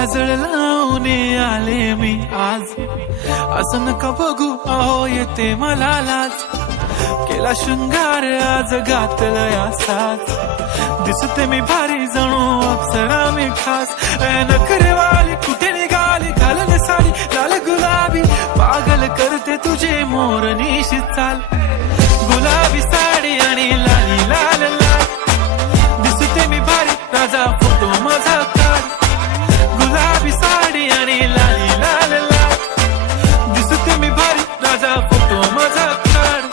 काजळ लावून आले मी आज, असं नका बघू अहो येते मला लाज. केला शृंगार आज घातलया साज, दिसते मी भारी जणू अप्सरा मी खास. नखरेवाली कुठे निघाली घालले साडी लाल गुलाबी, पागल करते तुझे मोरनीशी चाल. गुलाबी साडी आणि लाली लाल लाल, दिसते मी भारी राजा फोटो माझा काढ. गुलाबी साडी आणि लाली लाल लाल, दिसते मी भारी राजा फोटो माझा काढ.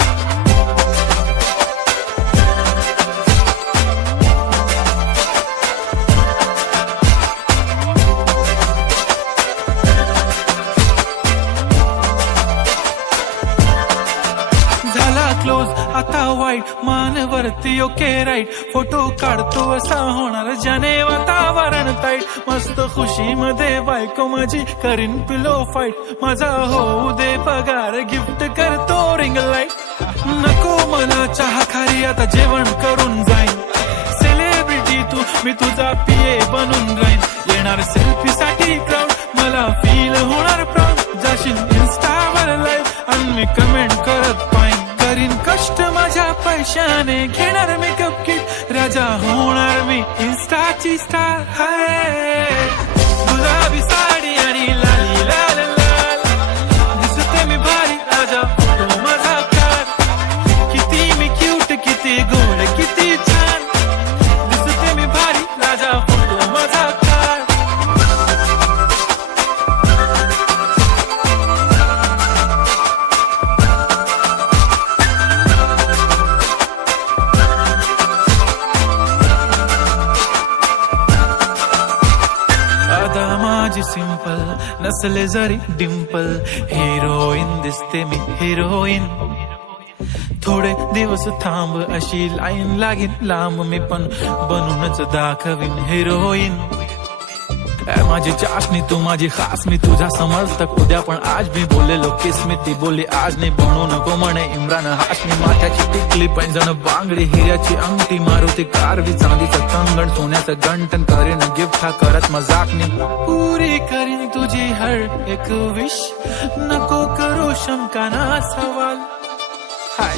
झाला क्लोज आता वाईट, मानवरती ओके राईट. फोटो काढतो असा होणार ज्याने वातावरण ताईट. मस्त खुशी मध्ये बायको माझी करीन पिलो फाईट. माझा होऊ दे पगार गिफ्ट करतो रिंग लाईट. नको मला चहा खारी आता जेवण करून जाईन. सेलिब्रिटी तू मी तुझा पिये बनून राहीन. येणार सेल्फी साठी क्राऊड मला फील होणार प्राऊड. जाशील इन्स्टावर लाईव्ह आणि मी कमेंट करत पाहिन. करीन कष्ट माझ्या पैशाने घेणार मेकअप किट. राजा होणार मी इन्स्टाची स्टार. हाय गुलाबी साडी आणि लाली लाल लाल, दिसते मी भारी राजा फोटो माझा काढ. किती मी क्यूट किती गोड किती छान, दिसते मी भारी राजा फोटो माझा काढ. माझी सिंपल नसले जरी डिंपल, हिरोईन दिसते मी हिरोईन. थोडे दिवस थांब अशी लाईन लागेल लांब, मी पण बनूनच दाखवीन हिरोईन. माझी चाशनी तू माझी खास, मी तुझा समर्थक उद्या पण आज मी बोललेलो किस मी. ती बोलली आज नाही बनू नको म्हणे इम्रान हाशमी. माथ्याची टिकली पैंजण बांगडी हिऱ्याची अंगठी, मारुती कारवी चांदीचं कंगण सोन्याचं गंटन. करीन गिफ्ट हा करत मजाकनी, पुरी करीन तुझी हर एक विश. नको करू शंका ना सवाल. हाय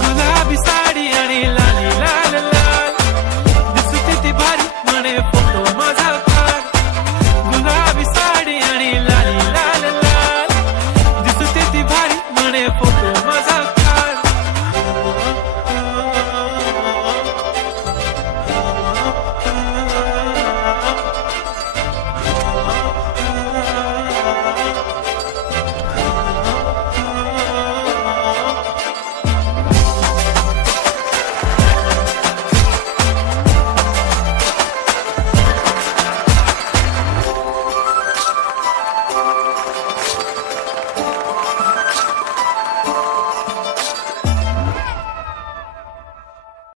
गुलाबी साडी आणि लाली लाल लाल, दिसते ती भारी म्हणे फोटो माझा काढ. गुलाबी साडी आणि लाली लाल लाल, दिसते ती भारी म्हणे फोटो माझा काढ.